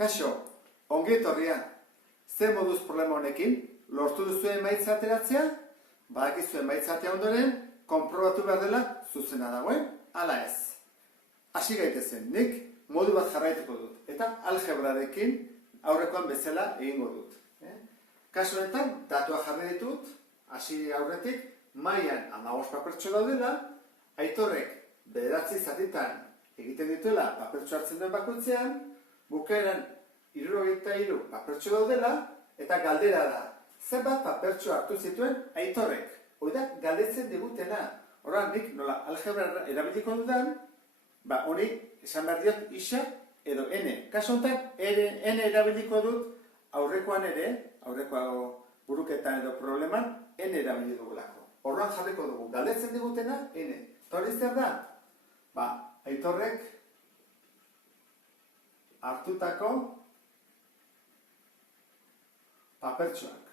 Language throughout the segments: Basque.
Kaixo, ongi etorria. Zer moduz problema honekin? Lortu duzuen emaitza ateratzea? Badakizuen emaitza atea ondoren, konprobatu behar dela zuzena dagoen, ala ez. Hasi gaitezen, nik modu bat jarraituko dut. Eta algebrarekin aurrekoan bezala egingo dut. Kasu honetan, datua jarri ditut, hasi aurretik, mailan 15 papertxo daudela, Aitorrek 9 zatitan egiten dituela papertxo hartzen duen bakoitzean, bukaeran 73 papertxo daudela, eta galdera da, zenbat papertxo hartu zituen Aitorrek. Hoi da, galdetzen digutena. Horra, nik nola algebra erabiliko dudan, honi esan behar diot isa edo n. Kasu honetan, n erabiliko dut, aurrekoan ere, aurreko buruketan edo probleman, n erabili dugulako. Horran jarriko dugu, galdetzen digutena, n. Eta hori zer da? Aitorrek hartutako papertxoak.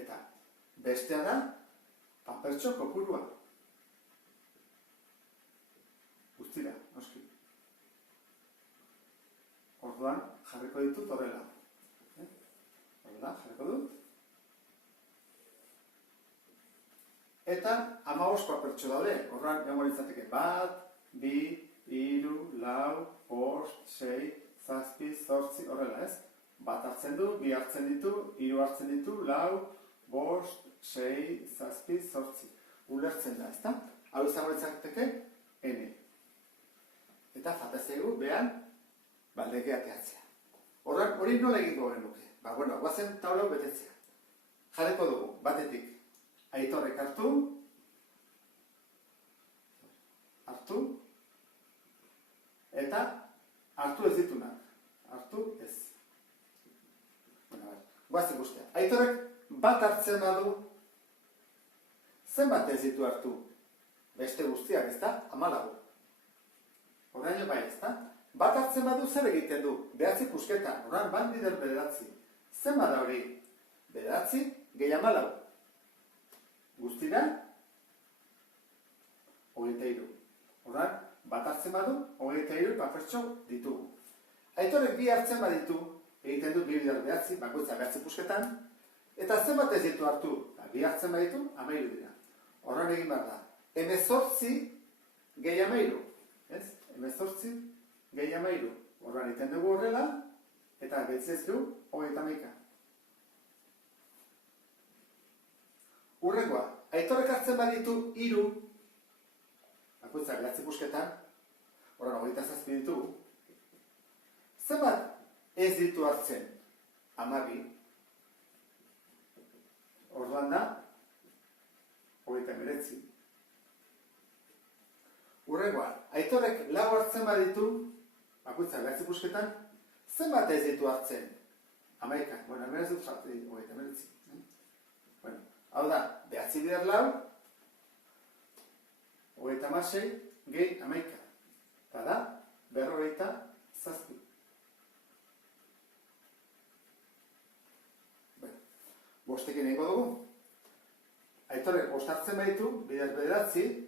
Eta bestea da papertxo kopurua. Guztira, noski. Orduan jarriko ditut horrela. Horrela, jarriko dut. Eta 15 papertxo daude. Horran, egon litzateke 1, 2, 3, 4, 5, 6, 7, 8, horrela ez. 1 hartzen du, 2 hartzen ditu, 3 hartzen ditu, 4, 5, 6, 7, 8. Ulertzen da, ezta? Hau izango litzateke n. Eta fatazegu behan, lege ateatzea. Horran, hori nola egingo genuke? Guazen taulau betetzea. Jarriko dugu, batetik. Aitorrek hartu, eta hartu ez ditunak. Hartu ez. Guazen guztia. Aitorrek bat hartzen badu, zenbat ez ditu hartu? Beste guztiak, ez da? 14. Horrein bai, ez da? Bat hartzen badu zer egiten du? 9 pusketa, horrein bat bider 9. Zenbat da hori? 9 gehi 14. Guztira, 23. Horran, bat hartzen badu, 23 papertxo ditugu. Aitorrek 2 hartzen baditu, egiten du 2 bider 9, bakoitza 9 pusketan, eta zenbat ez ditu hartu, 2 hartzen baditu, 13 dira. Horran egin behar da, 18 gehi 13. Ez? 18 gehi 13. Horran egiten dugu horrela, eta betzez du, 31. Urrengoa, Aitorrek hartzen baditu 3, bakoitza 9 pusketan, horren 27 ditugu. Zenbat ez ditu hartzen? 12. Orduan da, 29. Urrengoa, Aitorrek 4 hartzen baditu, bakoitza 9 pusketan, zenbat ez ditu hartzen? 11. Hemen ez dut jartzen 29. Hau da, 9 bider 4, 36 gehi 11. Eta da, 47. Bostekin egingo dugu. Aitorrek 5 hartzen baditu, bider 9,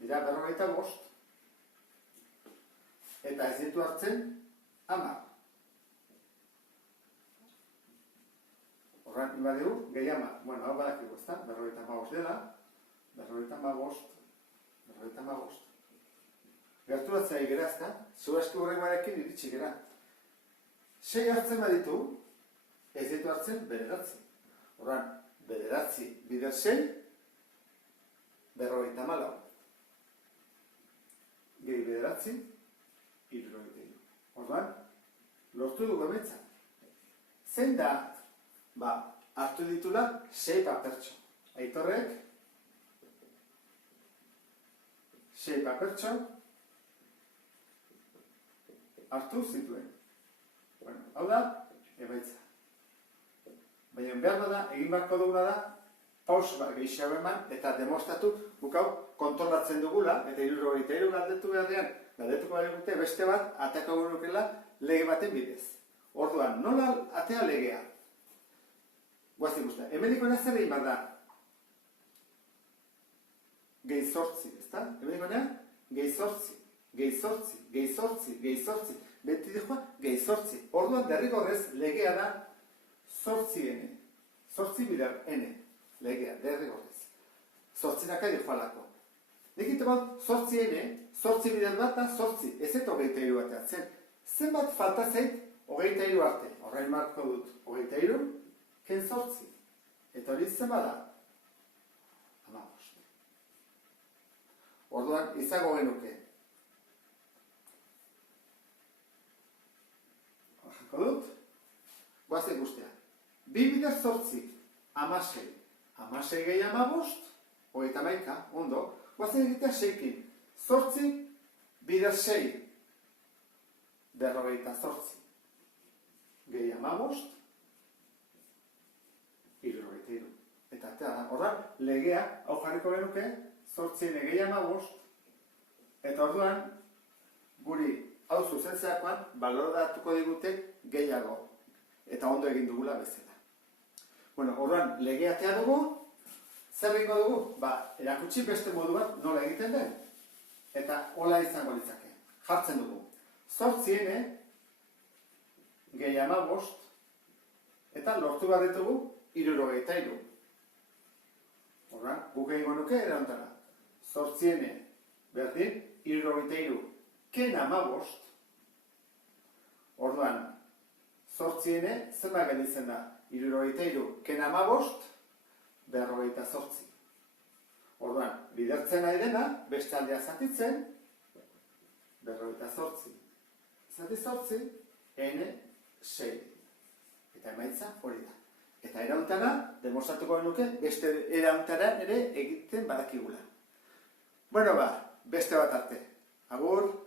dira 45. Eta ez ditu hartzen 10. Horran, inbadigu, gehi 10. Hau badakigu, ez da? 45 dela, 45. Gerturatzea egera, ez da? Zu eski horrengoarekin iritsi gera. 6 hartzen baditu, ez ditu hartzen 9. Horran, 9 bider 6, 54. Gehi 9, 73. Horran, lortu dugu emaitza. Zein da? Hartu ditula 6 papertxo. Aitorrek 6 papertxo hartu zituen. Hau da, emaitza. Baina behar da, egin beharko duguna da, paus bat gehiago eman, eta demostratu bukau kontrolatzen dugula, eta 73 galdetu beharrean, galdetuko behar dute beste bat, ateko gurukela lege baten bidez. Orduan, nola atea legea? Guazik uste, hemeniko zer egin behar da? Gehi 8, ezta? Hemeniko gehi 8. gehi zortzi, gehi zortzi, gehi zortzi. Beti dihoa, gehi zortzi. Orduan derrigorrez legea da zortzi ene. Zortzi bider ene. Legea, derrigorrez. Zortzinaka dihoalako. Nik ite bat, zortzi ene, zortzi bider bat da zortzi. Ez eta hogeita hiru bateatzen. Zenbat falta zait hogeita hiru arte. Horrein marko dut hogeita hiru, ken zortzi. Eta hori zenbat da? Hamabost. Orduan, izango genuke. Jako dut? Guazen guztia. 2 bider zortzi, 16. 16 gehi 15, hogeita hamaika, ondo. Guazen egitea 6-kin. Zortzi, bider 6. Berrogeita zortzi. Gehi 15, hirurogeita hiru. Eta horra, legea, hau jarriko genuke, zortzien gehi 15, eta orduan, guri hau zuzentzeakoan, baloratuko digute gehiago. Eta ondo egin dugula bezala. Bueno, orduan, legeatea dugu, zer egingo dugu? Erakutsi beste modu bat nola egiten den. Eta hola izango litzake. Jartzen dugu. Zortziene, gehi 15, eta lortu behar ditugu, hirurogeita hiru. Horra, guk egingo nuke erantara. Zortziene, berdin, hirurogeita hiru. Ken 15. Orduan, zortziene, zenbat gelditzen da? Hirurogeita hiru. Ken 15, berrogeita zortzi. Orduan, bidertzen nahi dena, beste aldea zatitzen, berrogeita zortzi. Zati zortzi, ene, 6. Eta emaitza hori da. Eta erauntara, demostratuko genuke, beste erauntara ere egiten badakigula. Bueno beste bat arte. Agur!